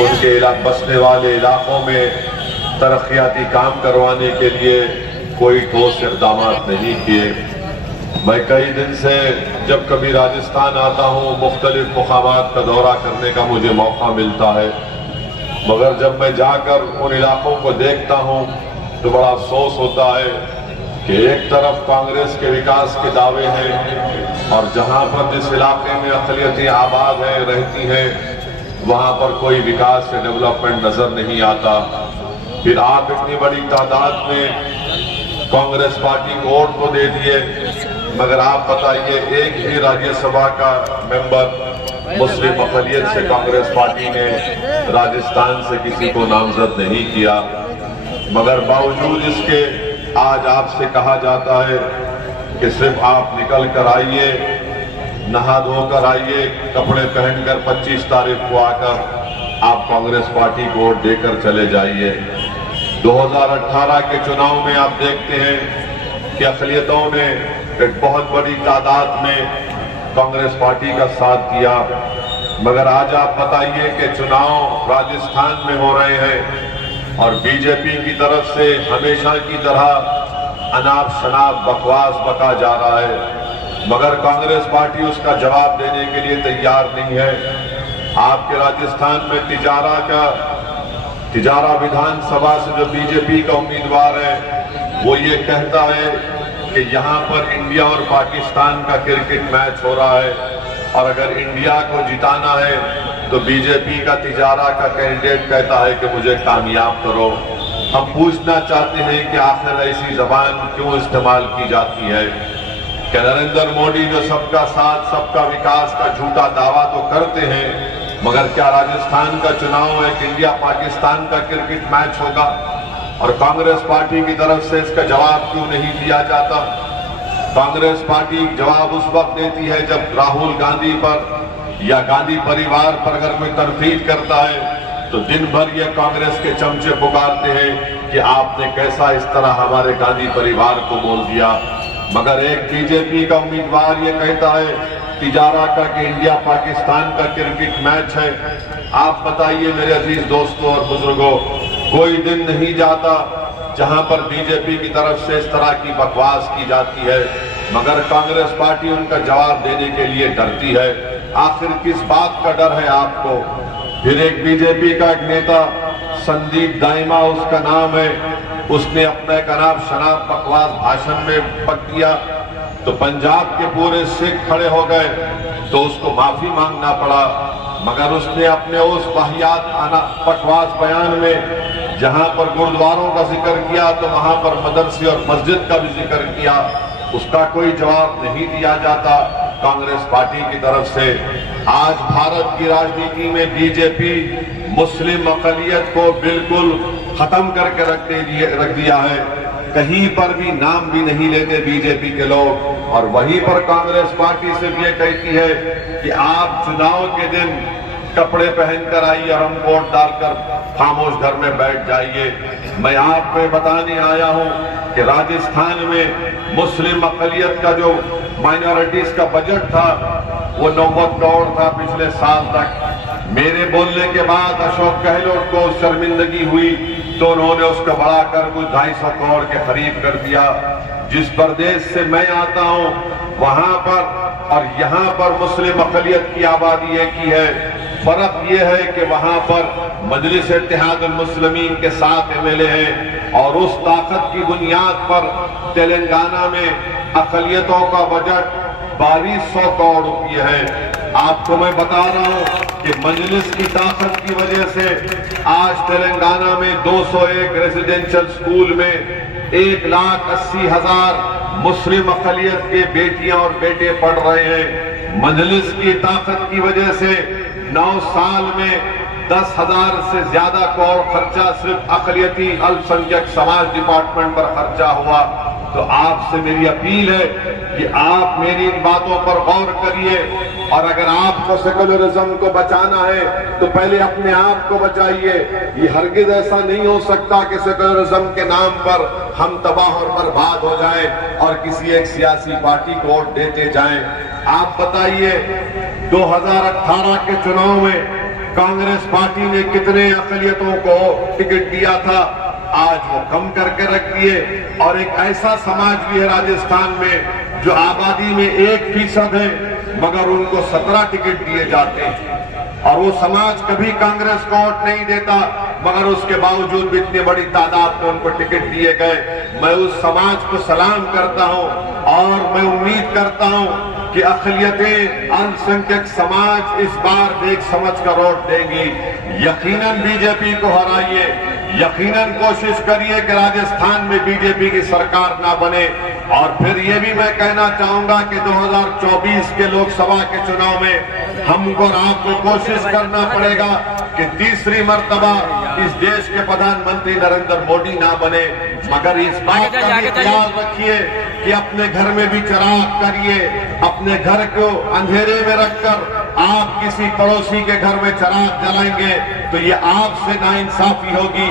उनके बसने वाले इलाकों में तरक्याती काम करवाने के लिए कोई ठोस इक़दाम नहीं किए। मैं कई दिन से जब कभी राजस्थान आता हूँ मुख्तलिफ मुकामात का दौरा करने का मुझे मौका मिलता है, मगर जब मैं जाकर उन इलाकों को देखता हूँ तो बड़ा अफसोस होता है कि एक तरफ कांग्रेस के विकास के दावे हैं और जहाँ पर जिस इलाके में अक़लियतें आबाद हैं रहती हैं वहाँ पर कोई विकास या डेवलपमेंट नजर नहीं आता। फिर आप इतनी बड़ी तादाद में कांग्रेस पार्टी को वोट तो दे दिए, मगर आप बताइए एक ही राज्यसभा का मेंबर मुस्लिम अक़लियत से कांग्रेस पार्टी ने राजस्थान से किसी को नामजद नहीं किया। मगर बावजूद इसके आज आपसे कहा जाता है कि सिर्फ आप निकल कर आइए, नहा धोकर आइए, कपड़े पहनकर 25 तारीख को आकर आप कांग्रेस पार्टी को वोट देकर चले जाइए। 2018 के चुनाव में आप देखते हैं कि अक़लियतों ने एक बहुत बड़ी तादाद में कांग्रेस पार्टी का साथ दिया, मगर आज आप बताइए कि चुनाव राजस्थान में हो रहे हैं और बीजेपी की तरफ से हमेशा की तरह अनाप शनाप बकवास बका जा रहा है, मगर कांग्रेस पार्टी उसका जवाब देने के लिए तैयार नहीं है। आपके राजस्थान में तिजारा विधानसभा से जो बीजेपी का उम्मीदवार है वो ये कहता है कि यहाँ पर इंडिया और पाकिस्तान का क्रिकेट मैच हो रहा है और अगर इंडिया को जिताना है तो बीजेपी का तिजारा का कैंडिडेट कहता है कि मुझे कामयाब करो। हम पूछना चाहते हैं कि आखिर ऐसी जबान क्यों इस्तेमाल की जाती है कि नरेंद्र मोदी जो सबका साथ सबका विकास का झूठा दावा तो करते हैं, मगर क्या राजस्थान का चुनाव एक इंडिया पाकिस्तान का क्रिकेट मैच होगा और कांग्रेस पार्टी की तरफ से इसका जवाब क्यों नहीं दिया जाता? कांग्रेस पार्टी जवाब उस वक्त देती है जब राहुल गांधी पर या गांधी परिवार पर अगर कोई तनकीद करता है तो दिन भर ये कांग्रेस के चमचे पुकारते हैं कि आपने कैसा इस तरह हमारे गांधी परिवार को बोल दिया। मगर एक बीजेपी का उम्मीदवार ये कहता है तिजारा का कि इंडिया पाकिस्तान का क्रिकेट मैच है। आप बताइए मेरे अजीज दोस्तों और बुजुर्गों, कोई दिन नहीं जाता जहां पर बीजेपी की तरफ से इस तरह की बकवास की जाती है, मगर कांग्रेस पार्टी उनका जवाब देने के लिए डरती है। आखिर किस बात का डर है आपको? फिर एक बीजेपी का एक नेता संदीप दाइमा उसका नाम है, उसने अपना एक अनाप शनाप बकवास भाषण में पक दिया तो पंजाब के पूरे सिख खड़े हो गए तो उसको माफी मांगना पड़ा। मगर उसने अपने उस वाहियात बकवास बयान में जहां पर गुरुद्वारों का जिक्र किया तो वहां पर मदरसे और मस्जिद का भी जिक्र किया, उसका कोई जवाब नहीं दिया जाता कांग्रेस पार्टी की तरफ से। आज भारत की राजनीति में बीजेपी मुस्लिम अक़लियत को बिल्कुल खत्म करके रख दिया है। कहीं पर भी नाम भी नहीं लेते बीजेपी के लोग और वहीं पर कांग्रेस पार्टी सिर्फ ये कहती है कि आप चुनाव के दिन कपड़े पहनकर आइए और हम वोट डालकर खामोश घर में बैठ जाइए। मैं आपको बताने आया हूं कि राजस्थान में मुस्लिम अक़लियत का जो माइनॉरिटीज का बजट था वो 90 करोड़ था पिछले साल तक। मेरे बोलने के बाद अशोक गहलोत को शर्मिंदगी हुई तो उन्होंने उसका बढ़ाकर कुछ 250 करोड़ के करीब कर दिया। जिस प्रदेश से मैं आता हूं वहां पर और यहाँ पर मुस्लिम अक़लियत की आबादी एक ही है। फर्क ये है कि वहां पर मजलिस इत्तेहादुल मुस्लिमीन के 7 एमएलए हैं और उस ताकत की बुनियाद पर तेलंगाना में अक़लियतों का बजट 2200 करोड़ रुपये है। आपको मैं बता रहा हूं कि मजलिस की ताकत की वजह से आज तेलंगाना में 201 रेजिडेंशियल स्कूल में 1,80,000 मुस्लिम अक़लियत के बेटियां और बेटे पढ़ रहे हैं। मजलिस की ताकत की वजह से 9 साल में 10,000 से ज्यादा करोड़ खर्चा सिर्फ अक़लियती अल्पसंख्यक समाज डिपार्टमेंट पर खर्चा हुआ। तो आपसे मेरी अपील है कि आप मेरी इन बातों पर गौर करिए और अगर आपको सेकुलरिज्म को बचाना है तो पहले अपने आप को बचाइए। ये हरगिज ऐसा नहीं हो सकता कि सेकुलरिज्म के नाम पर हम तबाह और बर्बाद हो जाएं और किसी एक सियासी पार्टी को वोट देते जाएं। आप बताइए 2018 के चुनाव में कांग्रेस पार्टी ने कितने अक़लियतों को टिकट दिया था, आज वो कम करके रख दिए। और एक ऐसा समाज भी है राजस्थान में जो आबादी में 1% है, मगर उनको 17 टिकट दिए जाते हैं। और वो समाज कभी कांग्रेस को वोट नहीं देता, मगर उसके बावजूद भी इतनी बड़ी तादाद में उनको टिकट दिए गए। मैं उस समाज को सलाम करता हूं और मैं उम्मीद करता हूं कि अक़लियतें, अल्पसंख्यक समाज इस बार देख समझ कर वोट देंगी। यकीनन बीजेपी को हराइए, यकीनन कोशिश करिए कि राजस्थान में बीजेपी की सरकार ना बने। और फिर ये भी मैं कहना चाहूंगा कि 2024 के लोकसभा के चुनाव में हमको और आपको कोशिश करना पड़ेगा कि तीसरी मर्तबा इस देश के प्रधानमंत्री नरेंद्र मोदी ना बने, मगर इस बात का भी ख्याल रखिए कि अपने घर में भी चिराग करिए। अपने घर को अंधेरे में रखकर आप किसी पड़ोसी के घर में चिराग जलाएंगे तो ये आपसे नाइंसाफी होगी।